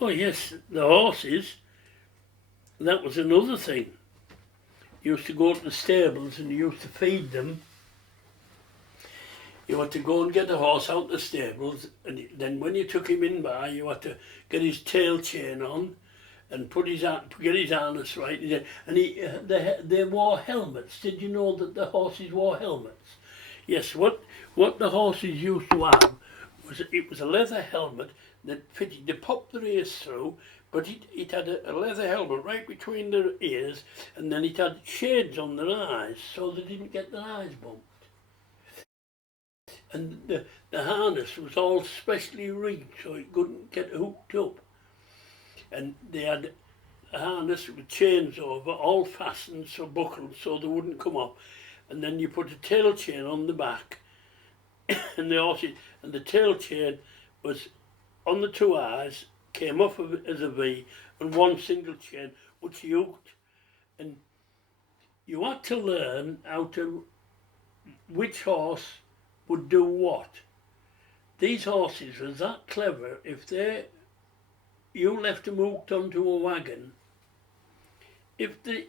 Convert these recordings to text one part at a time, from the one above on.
Oh yes, the horses, that was another thing. You used to go to the stables and you used to feed them. You had to go and get a horse out the stables, and then when you took him in by, you had to get his tail chain on and get his harness right. And they wore helmets. Did you know that the horses wore helmets? Yes, what the horses used to have was a leather helmet that fitted. They popped their ears through, but it had a leather helmet right between their ears, and then it had shades on their eyes so they didn't get their eyes bumped. And the harness was all specially rigged so it couldn't get hooked up. And they had a harness with chains over, all fastened, so buckled so they wouldn't come off. And then you put a tail chain on the back, and the tail chain was on the two eyes, came off as a V, and one single chain which you hooked. And you had to learn which horse would do what. These horses were that clever. If you left them hooked onto a wagon, if the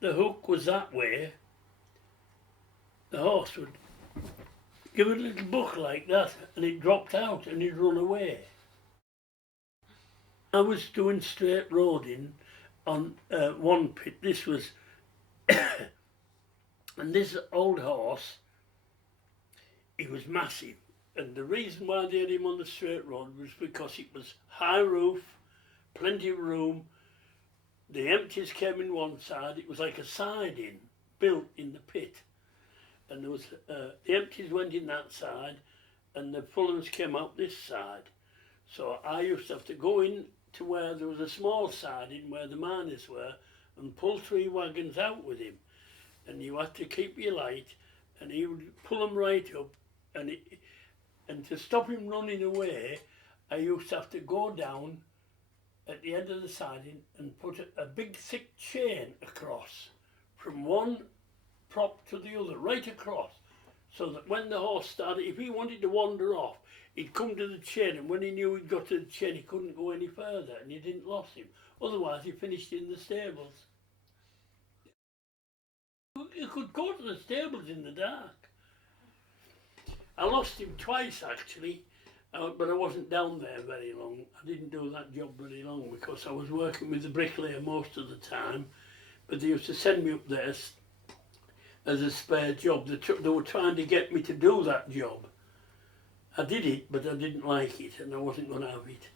hook was that way, the horse would give it a little buck like that, and it dropped out and he'd run away. I was doing straight roading on one pit. This was and this old horse, he was massive, and the reason why they had him on the straight road was because it was high roof, plenty of room. The empties came in one side. It was like a siding built in the pit, and there was the empties went in that side, and the full ones came out this side. So I used to have to go in to where there was a small siding where the miners were, and pull 3 wagons out with him, and you had to keep your light, and he would pull them right up. And to stop him running away, I used to have to go down at the end of the siding and put a big thick chain across from one prop to the other, right across, so that when the horse started, if he wanted to wander off, he'd come to the chain, and when he knew he'd got to the chain, he couldn't go any further, and you didn't lose him. Otherwise, he finished in the stables. You could go to the stables in the dark. I lost him twice actually, but I wasn't down there very long. I didn't do that job very long because I was working with the bricklayer most of the time, but they used to send me up there as a spare job. They were trying to get me to do that job. I did it, but I didn't like it and I wasn't going to have it.